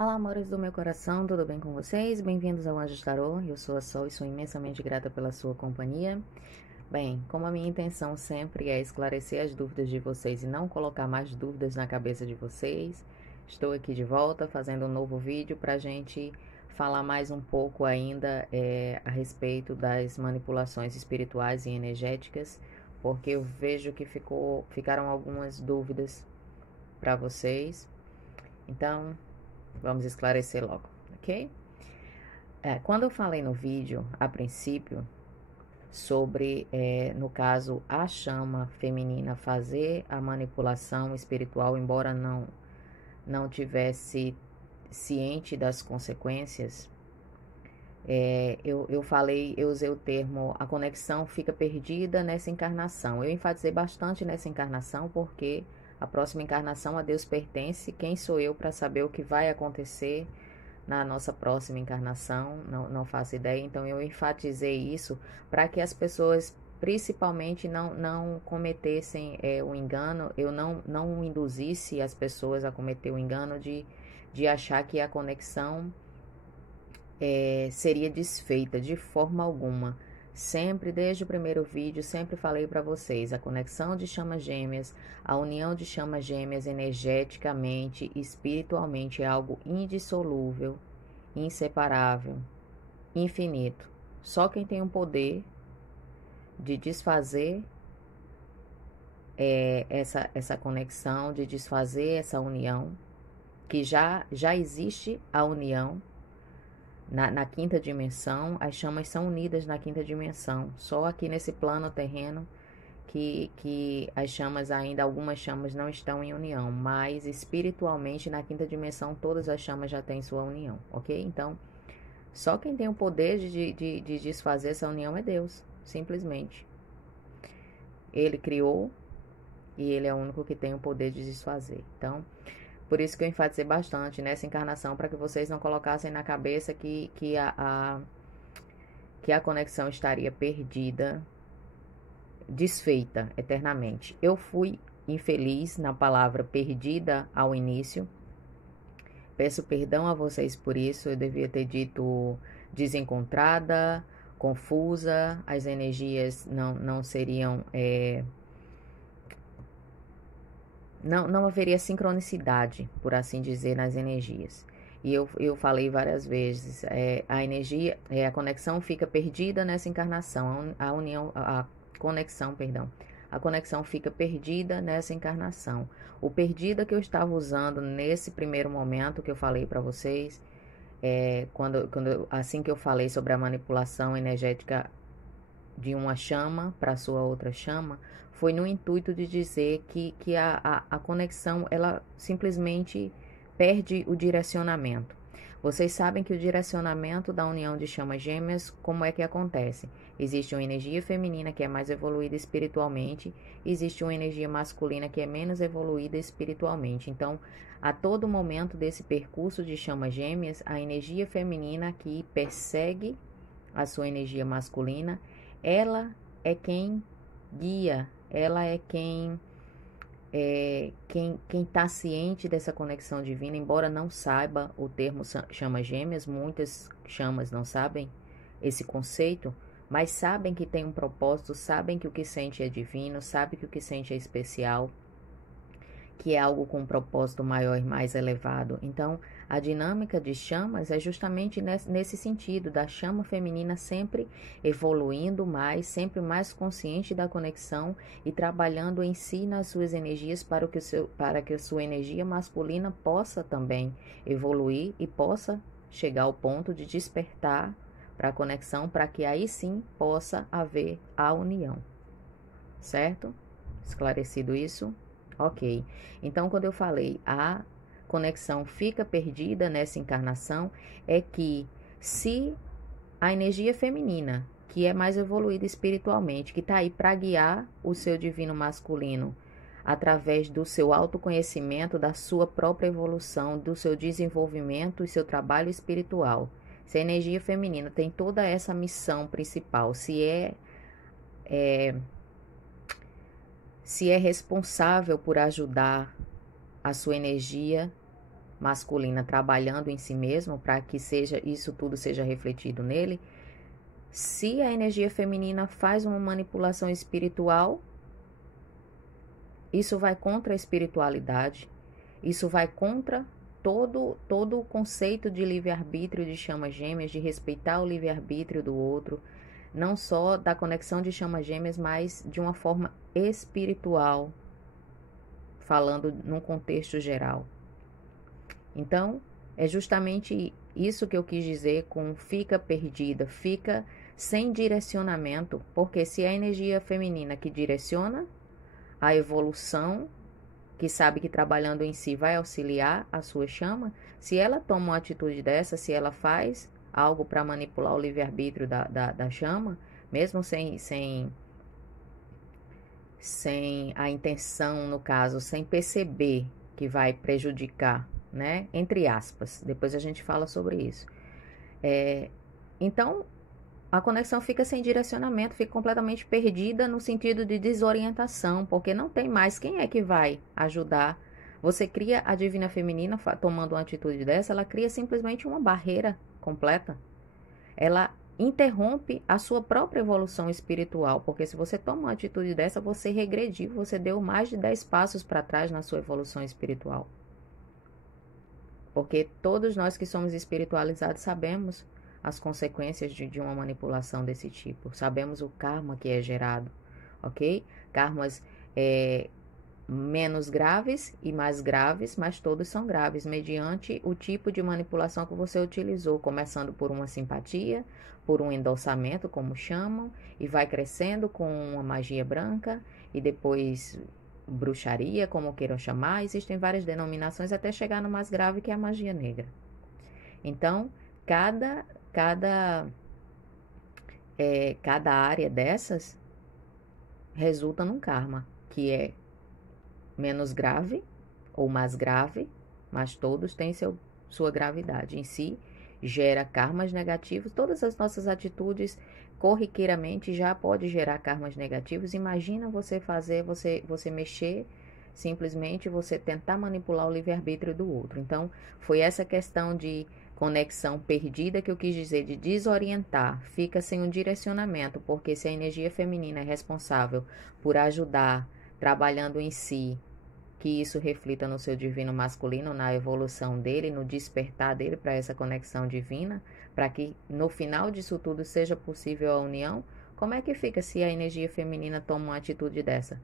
Olá, amores do meu coração, tudo bem com vocês? Bem-vindos ao Anjos Tarô. Eu sou a Sol e sou imensamente grata pela sua companhia. Bem, como a minha intenção sempre é esclarecer as dúvidas de vocês e não colocar mais dúvidas na cabeça de vocês, estou aqui de volta fazendo um novo vídeo para a gente falar mais um pouco ainda a respeito das manipulações espirituais e energéticas, porque eu vejo que ficaram algumas dúvidas para vocês. Então, vamos esclarecer logo, ok? Quando eu falei no vídeo, a princípio, sobre, no caso, a chama feminina fazer a manipulação espiritual, embora não tivesse ciente das consequências, eu usei o termo a conexão fica perdida nessa encarnação. Eu enfatizei bastante nessa encarnação porque a próxima encarnação a Deus pertence. Quem sou eu para saber o que vai acontecer na nossa próxima encarnação? Não faço ideia. Então eu enfatizei isso para que as pessoas principalmente não cometessem o engano. Eu não induzisse as pessoas a cometer o engano de achar que a conexão seria desfeita de forma alguma. Sempre, desde o primeiro vídeo, sempre falei para vocês, a conexão de chamas gêmeas, a união de chamas gêmeas energeticamente, espiritualmente é algo indissolúvel, inseparável, infinito. Só quem tem o poder de desfazer essa conexão, de desfazer essa união, que já existe a união, na quinta dimensão, as chamas são unidas na quinta dimensão. Só aqui nesse plano terreno que as chamas ainda, algumas chamas não estão em união, mas espiritualmente na quinta dimensão todas as chamas já têm sua união, ok? Então, só quem tem o poder de desfazer essa união é Deus, simplesmente. Ele criou e ele é o único que tem o poder de desfazer. Então, por isso que eu enfatizei bastante nessa encarnação, para que vocês não colocassem na cabeça que a conexão estaria perdida, desfeita eternamente. Eu fui infeliz na palavra perdida ao início. Peço perdão a vocês por isso. Eu devia ter dito desencontrada, confusa, as energias não seriam. Não haveria sincronicidade, por assim dizer, nas energias. E eu falei várias vezes, a energia, a conexão fica perdida nessa encarnação, a união, a conexão, perdão, a conexão fica perdida nessa encarnação. O perdida que eu estava usando nesse primeiro momento que eu falei para vocês, assim que eu falei sobre a manipulação energética de uma chama para sua outra chama, foi no intuito de dizer que a conexão, ela simplesmente perde o direcionamento. Vocês sabem que o direcionamento da união de chamas gêmeas, como é que acontece? Existe uma energia feminina que é mais evoluída espiritualmente, existe uma energia masculina que é menos evoluída espiritualmente. Então, a todo momento desse percurso de chamas gêmeas, a energia feminina que persegue a sua energia masculina, ela é quem guia, ela é quem está ciente dessa conexão divina, embora não saiba o termo chamas gêmeas, muitas chamas não sabem esse conceito, mas sabem que tem um propósito, sabem que o que sente é divino, sabem que o que sente é especial, que é algo com um propósito maior e mais elevado. Então, a dinâmica de chamas é justamente nesse sentido, da chama feminina sempre evoluindo mais, sempre mais consciente da conexão e trabalhando em si nas suas energias para que a sua energia masculina possa também evoluir e possa chegar ao ponto de despertar para a conexão, para que aí sim possa haver a união. Certo? Esclarecido isso? Ok. Então, quando eu falei a conexão fica perdida nessa encarnação, é que se a energia feminina, que é mais evoluída espiritualmente, que está aí para guiar o seu divino masculino, através do seu autoconhecimento, da sua própria evolução, do seu desenvolvimento e seu trabalho espiritual, se a energia feminina tem toda essa missão principal, se é responsável por ajudar a sua energia masculina trabalhando em si mesmo para que isso tudo seja refletido nele, se a energia feminina faz uma manipulação espiritual, isso vai contra a espiritualidade, isso vai contra todo o conceito de livre-arbítrio de chamas gêmeas, de respeitar o livre-arbítrio do outro, não só da conexão de chamas gêmeas, mas de uma forma espiritual, falando num contexto geral. Então, é justamente isso que eu quis dizer com fica perdida, fica sem direcionamento, porque se é a energia feminina que direciona a evolução, que sabe que trabalhando em si vai auxiliar a sua chama, se ela toma uma atitude dessa, se ela faz algo para manipular o livre-arbítrio da chama, mesmo sem a intenção, no caso, sem perceber que vai prejudicar, né? Entre aspas, depois a gente fala sobre isso. Então, a conexão fica sem direcionamento, fica completamente perdida no sentido de desorientação, porque não tem mais quem é que vai ajudar. Você cria a divina feminina tomando uma atitude dessa, ela cria simplesmente uma barreira completa. Ela interrompe a sua própria evolução espiritual, porque se você toma uma atitude dessa, você regrediu, você deu mais de 10 passos para trás na sua evolução espiritual. Porque todos nós que somos espiritualizados sabemos as consequências de uma manipulação desse tipo. Sabemos o karma que é gerado, ok? Karmas menos graves e mais graves, mas todos são graves, mediante o tipo de manipulação que você utilizou, começando por uma simpatia, por um endossamento, como chamam, e vai crescendo com uma magia branca, e depois bruxaria, como queiram chamar. Existem várias denominações até chegar no mais grave, que é a magia negra. Então, cada área dessas resulta num karma, que é menos grave ou mais grave, mas todos têm sua gravidade. Em si, gera karmas negativos. Todas as nossas atitudes, corriqueiramente, já pode gerar karmas negativos. Imagina você mexer, simplesmente você tentar manipular o livre-arbítrio do outro. Então, foi essa questão de conexão perdida que eu quis dizer, de desorientar, fica sem um direcionamento, porque se a energia feminina é responsável por ajudar, trabalhando em si, que isso reflita no seu divino masculino, na evolução dele, no despertar dele para essa conexão divina, para que no final disso tudo seja possível a união, como é que fica se a energia feminina toma uma atitude dessa?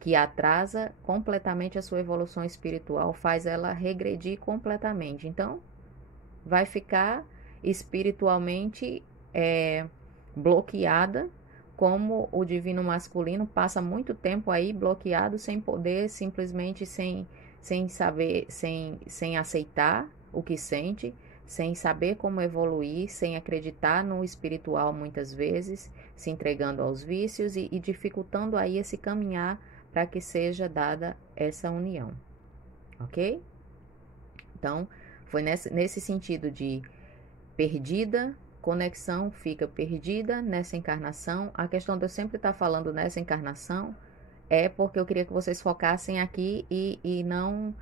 Que atrasa completamente a sua evolução espiritual, faz ela regredir completamente. Então, vai ficar espiritualmente bloqueada, como o divino masculino passa muito tempo aí bloqueado, sem poder, simplesmente sem saber, sem aceitar o que sente, sem saber como evoluir, sem acreditar no espiritual muitas vezes, se entregando aos vícios e dificultando aí esse caminhar para que seja dada essa união, ok? Então, foi nesse sentido de perdida, conexão fica perdida nessa encarnação. A questão de eu sempre estar falando nessa encarnação é porque eu queria que vocês focassem aqui e não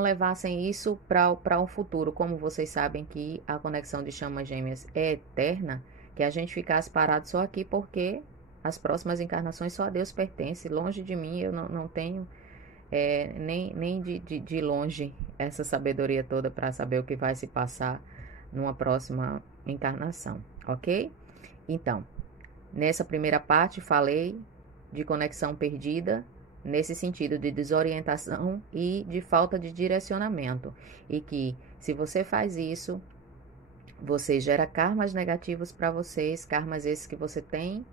levassem isso para um futuro. Como vocês sabem que a conexão de chamas gêmeas é eterna, que a gente ficasse parado só aqui porque as próximas encarnações só a Deus pertence. Longe de mim, eu não tenho nem de longe essa sabedoria toda para saber o que vai se passar numa próxima encarnação, ok? Então, nessa primeira parte falei de conexão perdida, nesse sentido de desorientação e de falta de direcionamento, e que se você faz isso, você gera karmas negativos para vocês, karmas esses que você tem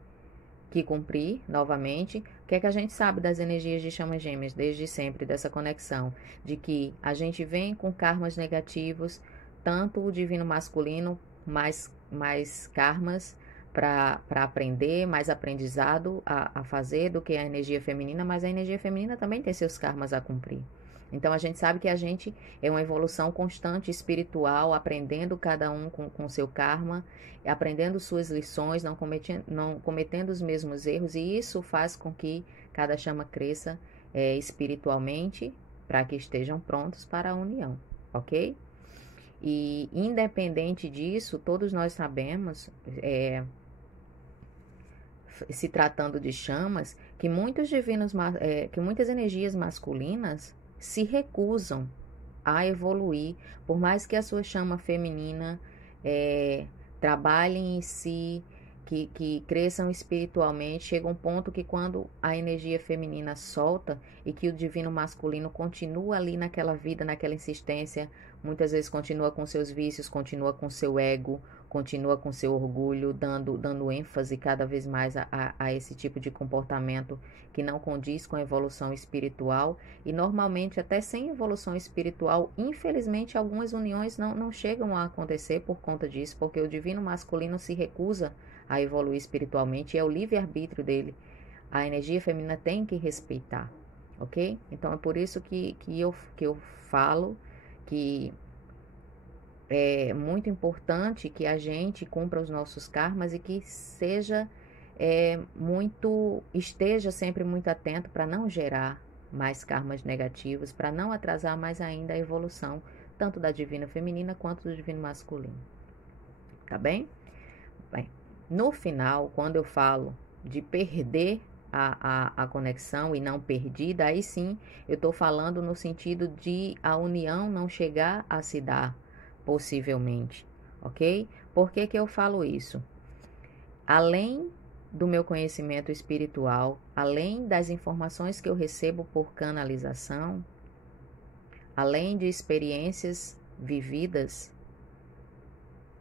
que cumprir novamente. O que é que a gente sabe das energias de chamas gêmeas desde sempre, dessa conexão? De que a gente vem com karmas negativos, tanto o divino masculino, mais karmas para aprender, mais aprendizado a fazer do que a energia feminina, mas a energia feminina também tem seus karmas a cumprir. Então, a gente sabe que a gente é uma evolução constante espiritual, aprendendo cada um com seu karma, aprendendo suas lições, não cometendo os mesmos erros, e isso faz com que cada chama cresça espiritualmente, para que estejam prontos para a união, ok? E independente disso, todos nós sabemos, se tratando de chamas, que que muitas energias masculinas se recusam a evoluir, por mais que a sua chama feminina trabalhe em si, que cresçam espiritualmente, chega um ponto que quando a energia feminina solta e que o divino masculino continua ali naquela vida, naquela insistência, muitas vezes continua com seus vícios, continua com seu ego, continua com seu orgulho, dando ênfase cada vez mais a esse tipo de comportamento que não condiz com a evolução espiritual. E normalmente, até sem evolução espiritual, infelizmente, algumas uniões não chegam a acontecer por conta disso, porque o divino masculino se recusa a evoluir espiritualmente, e é o livre-arbítrio dele. A energia feminina tem que respeitar, ok? Então, é por isso que eu falo que é muito importante que a gente cumpra os nossos karmas e que esteja sempre muito atento para não gerar mais karmas negativos, para não atrasar mais ainda a evolução, tanto da divina feminina quanto do divino masculino. Tá bem? Bem, no final, quando eu falo de perder a conexão e não perdida, aí sim eu estou falando no sentido de a união não chegar a se dar, possivelmente, ok? Por que que eu falo isso? Além do meu conhecimento espiritual, além das informações que eu recebo por canalização, além de experiências vividas,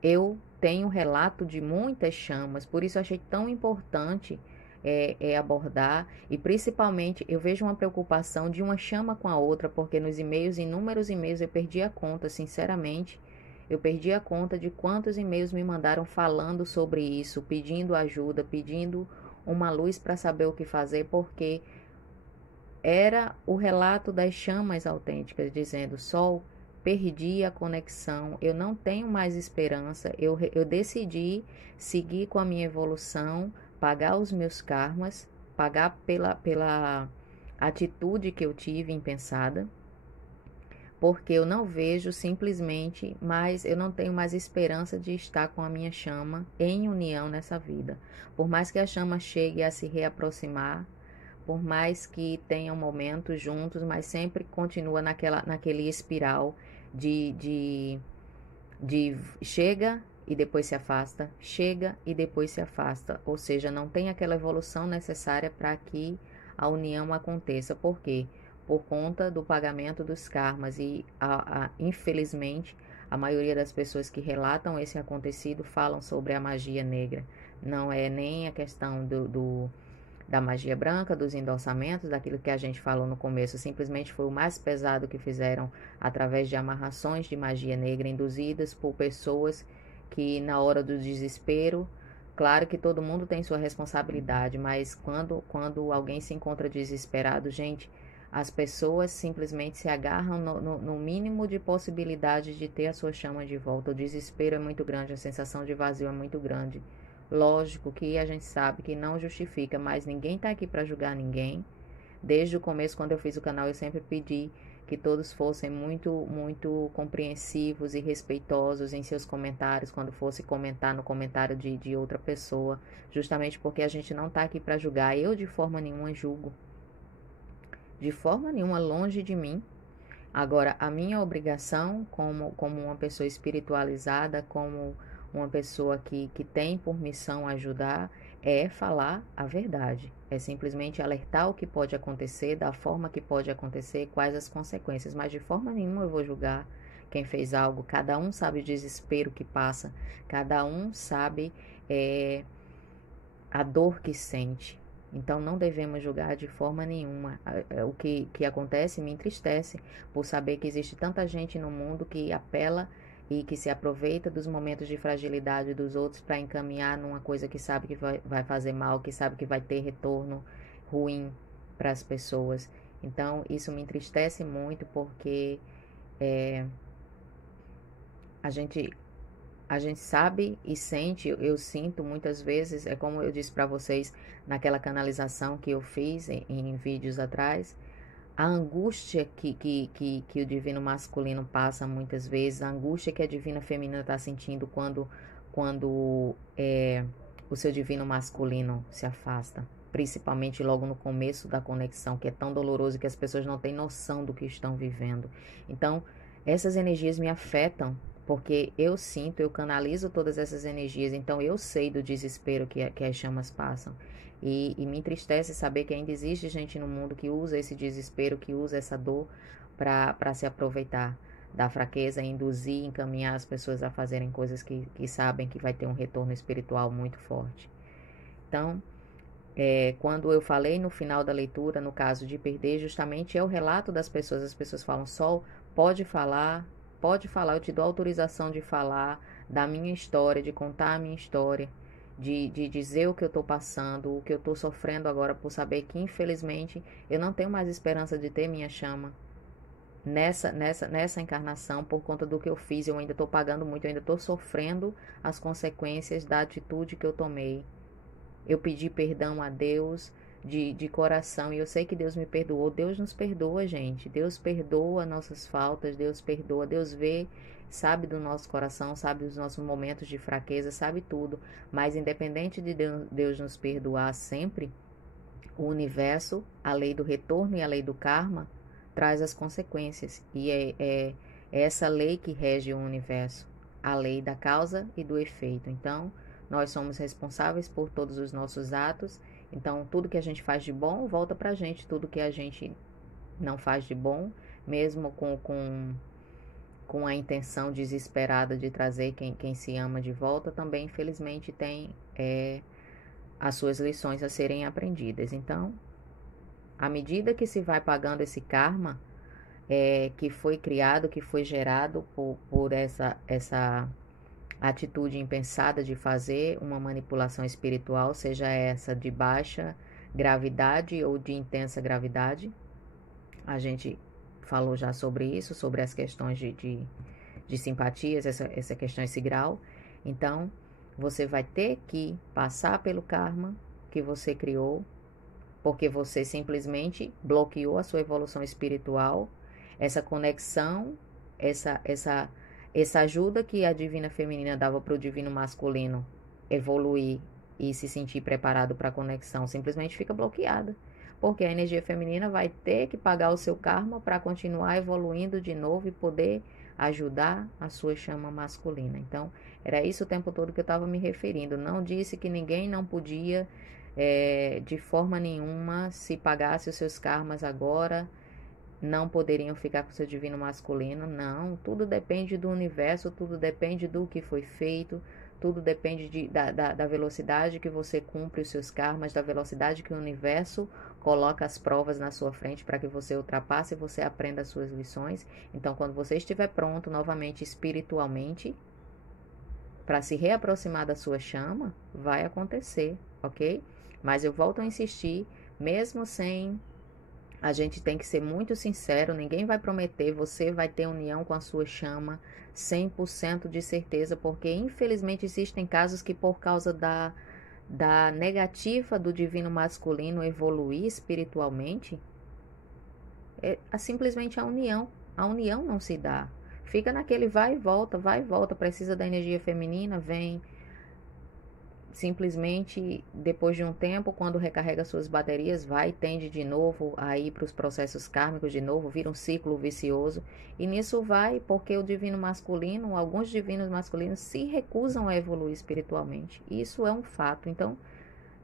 eu tenho relato de muitas chamas, por isso achei tão importante abordar, e principalmente eu vejo uma preocupação de uma chama com a outra, porque nos e-mails, inúmeros e-mails, eu perdi a conta, sinceramente, eu perdi a conta de quantos e-mails me mandaram falando sobre isso, pedindo ajuda, pedindo uma luz para saber o que fazer, porque era o relato das chamas autênticas, dizendo: Sol, perdi a conexão, eu não tenho mais esperança, eu decidi seguir com a minha evolução, pagar os meus karmas, pagar pela atitude que eu tive impensada, porque eu não vejo simplesmente, mas eu não tenho mais esperança de estar com a minha chama em união nessa vida. Por mais que a chama chegue a se reaproximar, por mais que tenham momentos juntos, mas sempre continua naquele espiral de chega e depois se afasta, chega e depois se afasta. Ou seja, não tem aquela evolução necessária para que a união aconteça. Por quê? Por conta do pagamento dos karmas. E, infelizmente, a maioria das pessoas que relatam esse acontecido falam sobre a magia negra. Não é nem a questão da magia branca, dos endossamentos, daquilo que a gente falou no começo, simplesmente foi o mais pesado que fizeram através de amarrações de magia negra induzidas por pessoas que na hora do desespero, claro que todo mundo tem sua responsabilidade, mas quando alguém se encontra desesperado, gente, as pessoas simplesmente se agarram no mínimo de possibilidade de ter a sua chama de volta. O desespero é muito grande, a sensação de vazio é muito grande. Lógico que a gente sabe que não justifica, mas ninguém está aqui para julgar ninguém. Desde o começo, quando eu fiz o canal, eu sempre pedi que todos fossem muito compreensivos e respeitosos em seus comentários, quando fosse comentar no comentário de outra pessoa, justamente porque a gente não está aqui para julgar. Eu, de forma nenhuma, julgo. De forma nenhuma, longe de mim. Agora, a minha obrigação como uma pessoa espiritualizada, como uma pessoa que tem por missão ajudar, é falar a verdade. É simplesmente alertar o que pode acontecer, da forma que pode acontecer, quais as consequências. Mas de forma nenhuma eu vou julgar quem fez algo. Cada um sabe o desespero que passa. Cada um sabe a dor que sente. Então não devemos julgar de forma nenhuma. O que acontece me entristece por saber que existe tanta gente no mundo que apela e que se aproveita dos momentos de fragilidade dos outros para encaminhar numa coisa que sabe que vai fazer mal, que sabe que vai ter retorno ruim para as pessoas. Então isso me entristece muito porque a gente sabe e sente, eu sinto muitas vezes, é como eu disse para vocês naquela canalização que eu fiz em vídeos atrás, a angústia que o divino masculino passa muitas vezes, a angústia que a divina feminina está sentindo quando o seu divino masculino se afasta. Principalmente logo no começo da conexão, que é tão doloroso que as pessoas não têm noção do que estão vivendo. Então, essas energias me afetam, porque eu sinto, eu canalizo todas essas energias, então eu sei do desespero que as chamas passam. E me entristece saber que ainda existe gente no mundo que usa esse desespero, que usa essa dor para se aproveitar da fraqueza, induzir, encaminhar as pessoas a fazerem coisas que sabem que vai ter um retorno espiritual muito forte. Então, quando eu falei no final da leitura, no caso de perder, justamente é o relato das pessoas. As pessoas falam, Sol, pode falar, eu te dou autorização de falar da minha história, de contar a minha história, de dizer o que eu estou passando, o que eu estou sofrendo agora por saber que, infelizmente, eu não tenho mais esperança de ter minha chama nessa encarnação por conta do que eu fiz. Eu ainda estou pagando muito, eu ainda estou sofrendo as consequências da atitude que eu tomei. Eu pedi perdão a Deus de coração e eu sei que Deus me perdoou. Deus nos perdoa, gente. Deus perdoa nossas faltas, Deus perdoa. Deus vê, sabe do nosso coração, sabe dos nossos momentos de fraqueza, sabe tudo. Mas independente de Deus nos perdoar sempre, o universo, a lei do retorno e a lei do karma, traz as consequências. E é essa lei que rege o universo, a lei da causa e do efeito. Então, nós somos responsáveis por todos os nossos atos. Então, tudo que a gente faz de bom volta pra gente. Tudo que a gente não faz de bom, mesmo com a intenção desesperada de trazer quem se ama de volta, também, infelizmente, tem as suas lições a serem aprendidas. Então, à medida que se vai pagando esse karma, que foi criado, que foi gerado por essa atitude impensada de fazer uma manipulação espiritual, seja essa de baixa gravidade ou de intensa gravidade. A gente falou já sobre isso, sobre as questões de simpatias, essa questão, esse grau. Então, você vai ter que passar pelo karma que você criou, porque você simplesmente bloqueou a sua evolução espiritual, essa conexão, essa ajuda que a divina feminina dava para o divino masculino evoluir e se sentir preparado para a conexão, simplesmente fica bloqueada. Porque a energia feminina vai ter que pagar o seu karma para continuar evoluindo de novo e poder ajudar a sua chama masculina. Então, era isso o tempo todo que eu estava me referindo. Não disse que ninguém não podia, de forma nenhuma, se pagasse os seus karmas agora, não poderiam ficar com o seu divino masculino. Não, tudo depende do universo, tudo depende do que foi feito, tudo depende da velocidade que você cumpre os seus karmas, da velocidade que o universo coloca as provas na sua frente para que você ultrapasse e você aprenda as suas lições. Então, quando você estiver pronto novamente espiritualmente para se reaproximar da sua chama, vai acontecer, ok? Mas eu volto a insistir, mesmo sem... A gente tem que ser muito sincero, ninguém vai prometer, você vai ter união com a sua chama 100% de certeza, porque infelizmente existem casos que por causa da negativa do divino masculino evoluir espiritualmente, simplesmente a união não se dá. Fica naquele vai e volta, precisa da energia feminina, vem. Simplesmente, depois de um tempo, quando recarrega suas baterias, vai e tende de novo a ir para os processos kármicos de novo, vira um ciclo vicioso. E nisso vai porque o divino masculino, alguns divinos masculinos se recusam a evoluir espiritualmente. Isso é um fato. Então,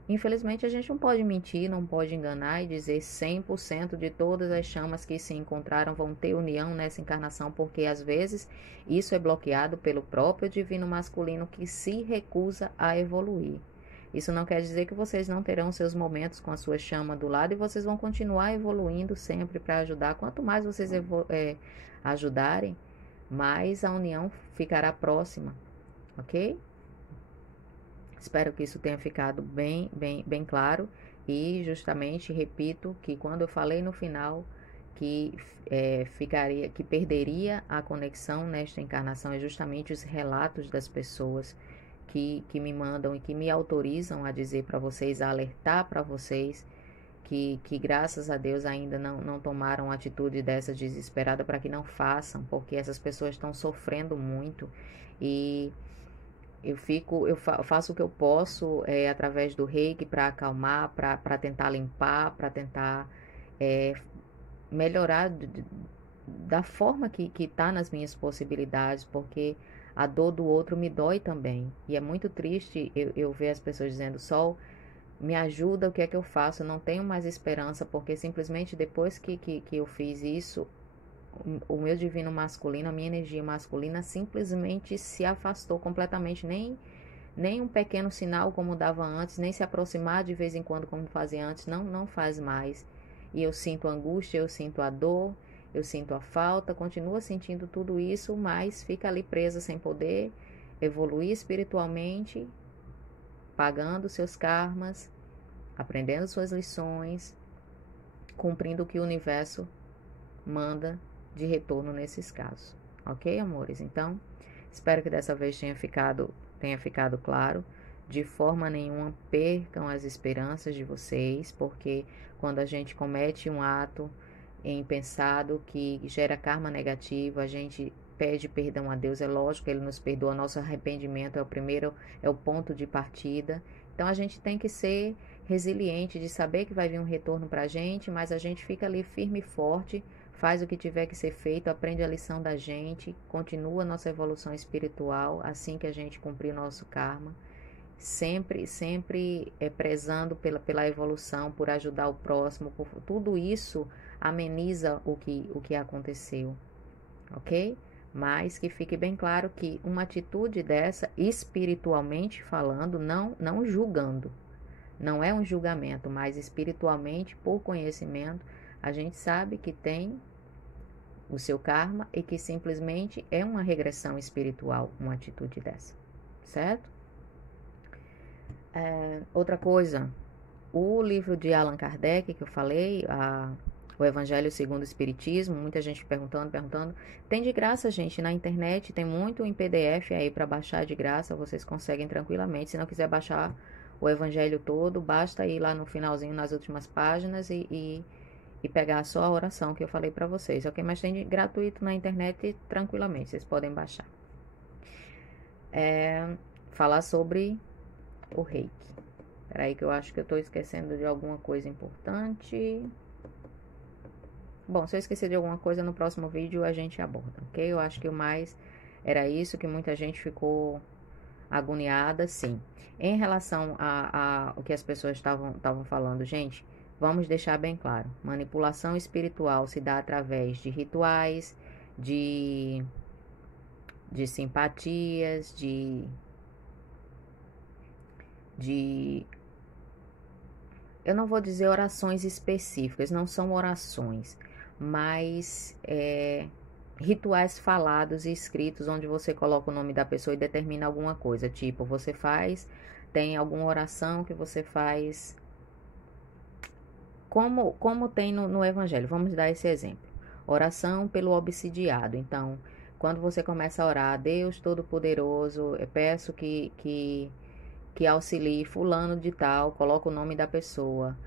infelizmente, a gente não pode mentir, não pode enganar e dizer 100% de todas as chamas que se encontraram vão ter união nessa encarnação, porque às vezes isso é bloqueado pelo próprio divino masculino que se recusa a evoluir. Isso não quer dizer que vocês não terão seus momentos com a sua chama do lado e vocês vão continuar evoluindo sempre para ajudar. Quanto mais vocês ajudarem, mais a união ficará próxima, ok? Espero que isso tenha ficado bem claro. E justamente repito que quando eu falei no final que que perderia a conexão nesta encarnação, é justamente os relatos das pessoas que me mandam e que me autorizam a dizer para vocês, a alertar para vocês que graças a Deus ainda não tomaram uma atitude dessa desesperada, para que não façam, porque essas pessoas estão sofrendo muito. E eu faço o que eu posso através do reiki para acalmar, para tentar limpar, para tentar é, melhorar da forma que está nas minhas possibilidades, porque a dor do outro me dói também. E é muito triste eu ver as pessoas dizendo: Sol, me ajuda, o que é que eu faço? Eu não tenho mais esperança, porque simplesmente depois que eu fiz isso, o meu divino masculino, a minha energia masculina simplesmente se afastou completamente. Nem um pequeno sinal como dava antes, nem se aproximar de vez em quando como fazia antes, não faz mais. E eu sinto a angústia, eu sinto a dor, eu sinto a falta, continuo sentindo tudo isso, mas fica ali presa sem poder evoluir espiritualmente, pagando seus karmas, aprendendo suas lições, cumprindo o que o universo manda de retorno nesses casos. Ok, amores? Então, espero que dessa vez tenha ficado claro. De forma nenhuma percam as esperanças de vocês, porque quando a gente comete um ato impensado que gera karma negativo, a gente pede perdão a Deus. É lógico que Ele nos perdoa, nosso arrependimento é o ponto de partida. Então a gente tem que ser resiliente, de saber que vai vir um retorno para a gente, mas a gente fica ali firme e forte, faz o que tiver que ser feito, aprende a lição da gente, continua a nossa evolução espiritual, assim que a gente cumprir o nosso karma, sempre prezando pela evolução, por ajudar o próximo, tudo isso ameniza o que aconteceu, ok? Mas que fique bem claro que uma atitude dessa, espiritualmente falando, não julgando, não é um julgamento, mas espiritualmente, por conhecimento, a gente sabe que tem o seu karma e que simplesmente é uma regressão espiritual, uma atitude dessa, certo? Outra coisa, o livro de Allan Kardec que eu falei, o Evangelho segundo o Espiritismo, muita gente perguntando, tem de graça, gente, na internet, tem muito em PDF aí para baixar de graça, vocês conseguem tranquilamente. Se não quiser baixar o Evangelho todo, basta ir lá no finalzinho, nas últimas páginas e pegar só a oração que eu falei para vocês, ok? Mas tem gratuito na internet tranquilamente, vocês podem baixar. Falar sobre o reiki. Peraí que eu acho que eu tô esquecendo de alguma coisa importante. Bom, se eu esquecer de alguma coisa, no próximo vídeo a gente aborda, ok? Eu acho que o mais era isso, que muita gente ficou agoniada, sim. Em relação a o que as pessoas estavam falando, gente, vamos deixar bem claro. Manipulação espiritual se dá através de rituais, de simpatias, eu não vou dizer orações específicas, não são orações, mas rituais falados e escritos, onde você coloca o nome da pessoa e determina alguma coisa, tipo, tem alguma oração que você faz, como tem no Evangelho, vamos dar esse exemplo, oração pelo obsidiado. Então, quando você começa a orar, Deus Todo-Poderoso, eu peço que auxilie fulano de tal, coloca o nome da pessoa,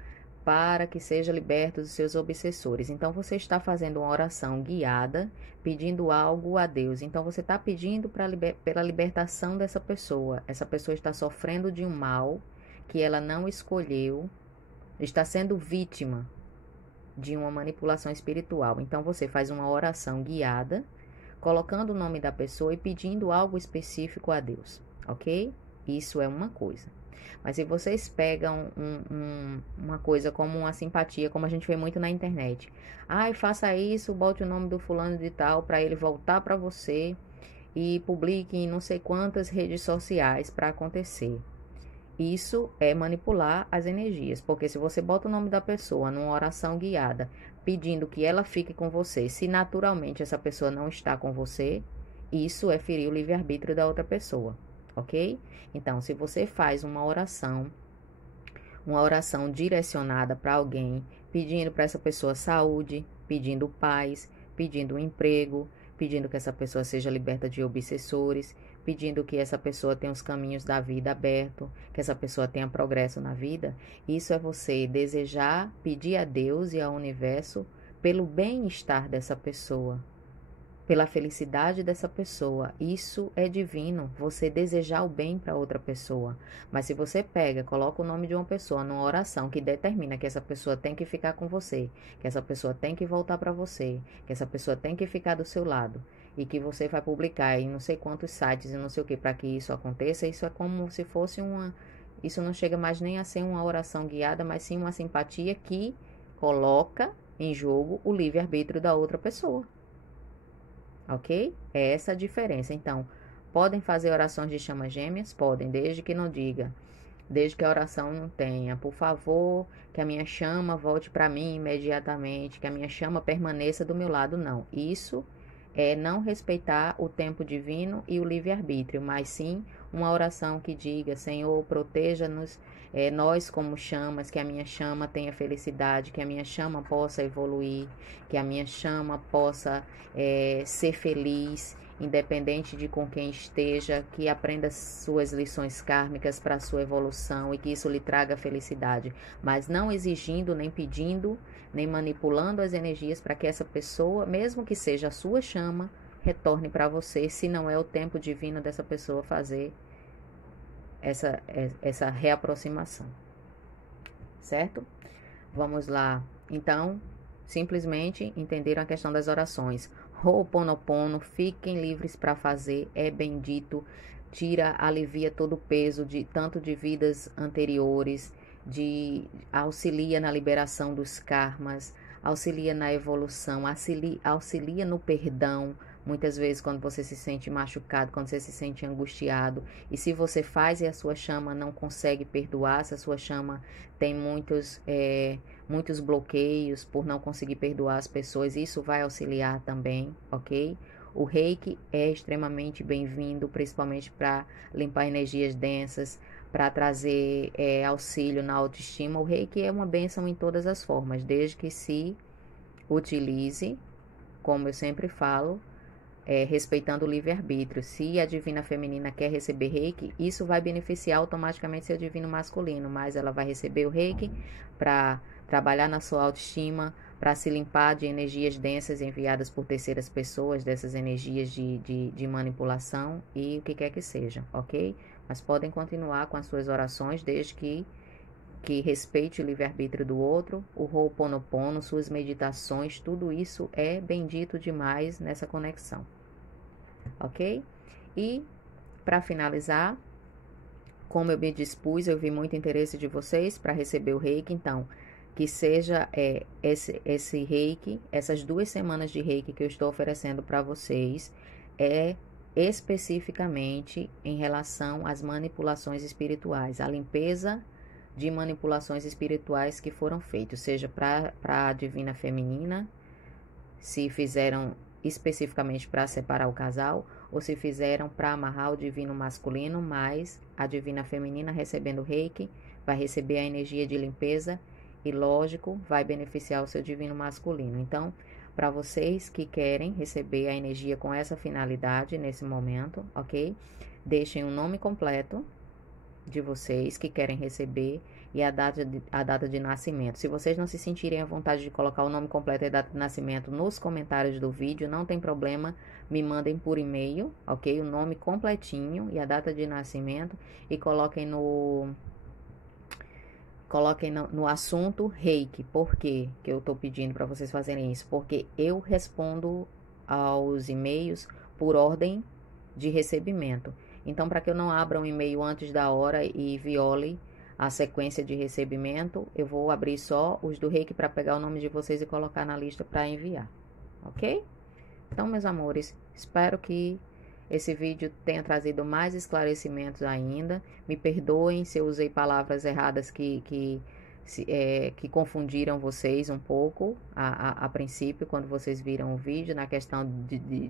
para que seja liberto dos seus obsessores. Então, você está fazendo uma oração guiada, pedindo algo a Deus. Então, você está pedindo pela libertação dessa pessoa. Essa pessoa está sofrendo de um mal que ela não escolheu, está sendo vítima de uma manipulação espiritual. Então, você faz uma oração guiada, colocando o nome da pessoa e pedindo algo específico a Deus, ok? Isso é uma coisa. Mas se vocês pegam uma coisa como uma simpatia, como a gente vê muito na internet, faça isso, bote o nome do fulano de tal para ele voltar para você e publique em não sei quantas redes sociais para acontecer. Isso é manipular as energias, porque se você bota o nome da pessoa numa oração guiada, pedindo que ela fique com você, se naturalmente essa pessoa não está com você, isso é ferir o livre-arbítrio da outra pessoa, ok? Então, se você faz uma oração direcionada para alguém, pedindo para essa pessoa saúde, pedindo paz, pedindo um emprego, pedindo que essa pessoa seja liberta de obsessores, pedindo que essa pessoa tenha os caminhos da vida abertos, que essa pessoa tenha progresso na vida. Isso é você desejar, pedir a Deus e ao universo pelo bem-estar dessa pessoa, pela felicidade dessa pessoa. Isso é divino, você desejar o bem para outra pessoa. Mas se você pega, coloca o nome de uma pessoa numa oração que determina que essa pessoa tem que ficar com você, que essa pessoa tem que voltar para você, que essa pessoa tem que ficar do seu lado, e que você vai publicar em não sei quantos sites e não sei o que para que isso aconteça, isso é como se fosse uma... Isso não chega mais nem a ser uma oração guiada, mas sim uma simpatia que coloca em jogo o livre-arbítrio da outra pessoa. Ok? É essa a diferença. Então, podem fazer orações de chamas gêmeas? Podem, desde que não diga, desde que a oração não tenha, por favor, que a minha chama volte para mim imediatamente, que a minha chama permaneça do meu lado. Não. Isso é não respeitar o tempo divino e o livre-arbítrio, mas sim uma oração que diga: Senhor, proteja-nos, nós como chamas, que a minha chama tenha felicidade, que a minha chama possa evoluir, que a minha chama possa ser feliz, independente de com quem esteja, que aprenda suas lições kármicas para a sua evolução e que isso lhe traga felicidade, mas não exigindo, nem pedindo, nem manipulando as energias para que essa pessoa, mesmo que seja a sua chama, retorne para você, se não é o tempo divino dessa pessoa fazer essa reaproximação. Certo? Vamos lá. Então, simplesmente entenderam a questão das orações. Ho'oponopono, fiquem livres para fazer, é bendito, tira, alivia todo o peso de tanto de vidas anteriores, auxilia na liberação dos karmas, auxilia na evolução, auxilia no perdão. Muitas vezes quando você se sente machucado, quando você se sente angustiado, e se você faz e a sua chama não consegue perdoar, se a sua chama tem muitos bloqueios por não conseguir perdoar as pessoas, isso vai auxiliar também, ok? O reiki é extremamente bem-vindo, principalmente para limpar energias densas, para trazer auxílio na autoestima. O reiki é uma bênção em todas as formas, desde que se utilize, como eu sempre falo, respeitando o livre-arbítrio. Se a divina feminina quer receber reiki, isso vai beneficiar automaticamente seu divino masculino, mas ela vai receber o reiki para trabalhar na sua autoestima, para se limpar de energias densas enviadas por terceiras pessoas, dessas energias de manipulação e o que quer que seja, ok? Mas podem continuar com as suas orações, desde que respeite o livre-arbítrio do outro, o Ho'oponopono, suas meditações, tudo isso é bendito demais nessa conexão, ok? E, para finalizar, como eu me dispus, eu vi muito interesse de vocês para receber o reiki, então, que seja esse reiki, essas 2 semanas de reiki que eu estou oferecendo para vocês, especificamente em relação às manipulações espirituais, a limpeza de manipulações espirituais que foram feitas, seja para a divina feminina, se fizeram especificamente para separar o casal, ou se fizeram para amarrar o divino masculino, mas a divina feminina recebendo reiki, vai receber a energia de limpeza e, lógico, vai beneficiar o seu divino masculino. Então, para vocês que querem receber a energia com essa finalidade nesse momento, ok? Deixem o nome completo de vocês que querem receber e a data de nascimento. Se vocês não se sentirem à vontade de colocar o nome completo e a data de nascimento nos comentários do vídeo, não tem problema, me mandem por e-mail, ok? O nome completinho e a data de nascimento e coloquem no assunto reiki. Por quê que eu estou pedindo para vocês fazerem isso? Porque eu respondo aos e-mails por ordem de recebimento. Então, para que eu não abra um e-mail antes da hora e viole a sequência de recebimento, eu vou abrir só os do reiki para pegar o nome de vocês e colocar na lista para enviar, ok? Então, meus amores, espero que esse vídeo tenha trazido mais esclarecimentos ainda. Me perdoem se eu usei palavras erradas que confundiram vocês um pouco a princípio, quando vocês viram o vídeo. Na questão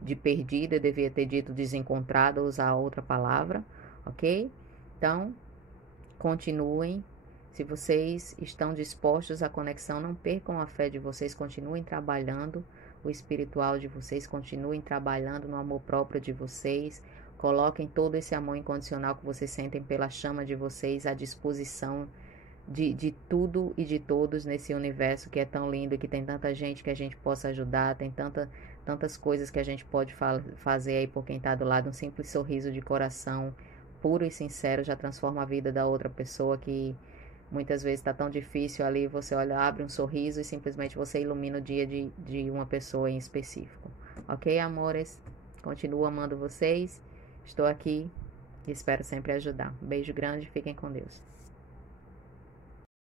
de perdida, eu devia ter dito desencontrada, usar outra palavra, ok? Então, continuem. Se vocês estão dispostos à conexão, não percam a fé de vocês, continuem trabalhando o espiritual de vocês, continuem trabalhando no amor próprio de vocês, coloquem todo esse amor incondicional que vocês sentem pela chama de vocês à disposição de tudo e de todos nesse universo que é tão lindo, que tem tanta gente que a gente possa ajudar, tem tantas coisas que a gente pode fazer aí por quem está do lado. Um simples sorriso de coração puro e sincero já transforma a vida da outra pessoa, que muitas vezes está tão difícil ali, você olha, abre um sorriso e simplesmente você ilumina o dia de uma pessoa em específico. Ok, amores? Continuo amando vocês, estou aqui e espero sempre ajudar. Um beijo grande, fiquem com Deus.